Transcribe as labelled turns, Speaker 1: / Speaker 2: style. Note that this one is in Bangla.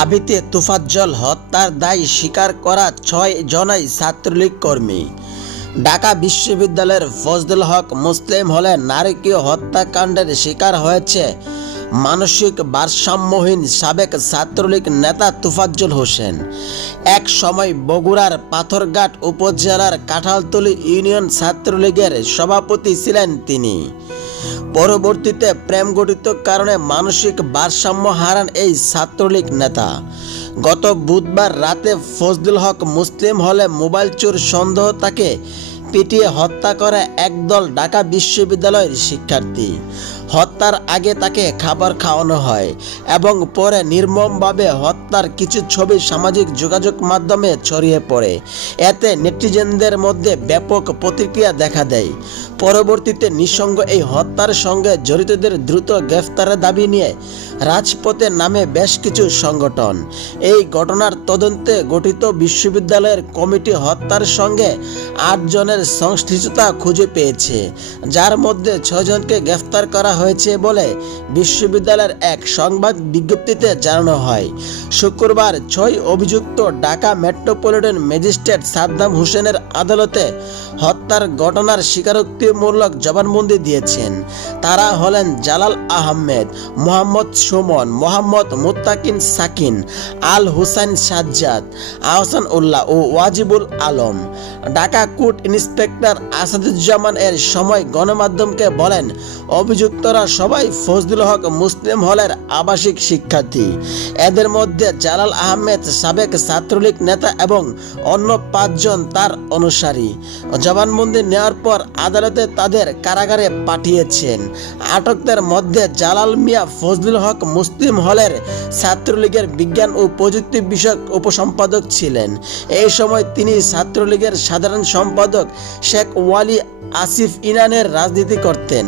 Speaker 1: ডাবিতে তুফাজ্জল হত্যার দায় স্বীকার করা ছয় জনাই ছাত্রলীগ কর্মী। ঢাকা বিশ্ববিদ্যালয়ের ফজলুল হক মুসলিম হলে নারকীয় হত্যাকাণ্ডের শিকার হয়েছে মানসিক ভারসাম্যহীন সাবেক ছাত্রলীগ নেতা তুফাজ্জল হোসেন। এক সময় বগুড়ার পাথরঘাট উপজেলার কাঁঠালতলী ইউনিয়ন ছাত্রলীগের সভাপতি ছিলেন তিনি। পরবর্তীতে প্রেম গঠিত কারণে মানসিক ভারসাম্য হারান এই ছাত্রলীগ নেতা। গত বুধবার রাতে ফজলুল হক মুসলিম হলে মোবাইল চোর সন্দেহ তাকে পিটিয়ে হত্যা করে একদল ঢাকা বিশ্ববিদ্যালয়ের শিক্ষার্থী। হত্যার আগে তাকে খাবার খাওয়ানো হয় এবং পরে নির্মমভাবে হত্যার কিছু ছবি সামাজিক যোগাযোগ মাধ্যমে ছড়িয়ে পড়ে। এতে নেটিজেনদের মধ্যে ব্যাপক প্রতিক্রিয়া দেখা দেয়। পরবর্তীতে নিঃসঙ্গ এই হত্যার সঙ্গে জড়িতদের দ্রুত গ্রেফতারের দাবি নিয়ে রাজপথে নামে বেশ কিছু সংগঠন। এই ঘটনার তদন্তে গঠিত বিশ্ববিদ্যালয়ের কমিটি হত্যার সঙ্গে আটজনের সংশ্লিষ্টতা খুঁজে পেয়েছে, যার মধ্যে ছজনকে গ্রেফতার করা হয়েছে বলে বিশ্ববিদ্যালয়ের এক সংবাদ বিজ্ঞপ্তিতে জানানো হয়। শুক্রবার ছয় অভিযুক্ত ঢাকা মেট্রোপলিটন ম্যাজিস্ট্রেট সাদ্দাম হোসেনের আদালতে হত্যার ঘটনার স্বীকারোক্তিমূলক জবানবন্দি দিয়েছেন। তারা হলেন জালাল আহমেদ, মোহাম্মদ সুমন, মোহাম্মদ মুত্তাকিন সাকিন, আল হুসাইন সাজ্জাদ, আহসান উল্লাহ ও ওয়াজিবুল আলম। ঢাকা কোর্ট ইন্সপেক্টর আসাদুজ্জামান এর সময় গণমাধ্যমকে বলেন অভিযুক্তরা সবাই ফজলুল হক মুসলিম হলের আবাসিক শিক্ষার্থী। এদের মধ্যে জালাল আহমেদ সাবেক ছাত্রলীগ নেতা এবং অন্য পাঁচজন তার অনুসারী। জবানবন্দি নেওয়ার পর আদালতে তাদের কারাগারে পাঠিয়েছেন। আটকদের মধ্যে জালাল মিয়া ফজলুল হক মুসলিম হলের ছাত্রলীগের বিজ্ঞান ও প্রযুক্তি বিষয়ক উপসম্পাদক ছিলেন। এই সময় তিনি ছাত্রলীগের সাধারণ সম্পাদক শেখ ওয়ালি আসিফ ইনানের রাজনীতি করতেন।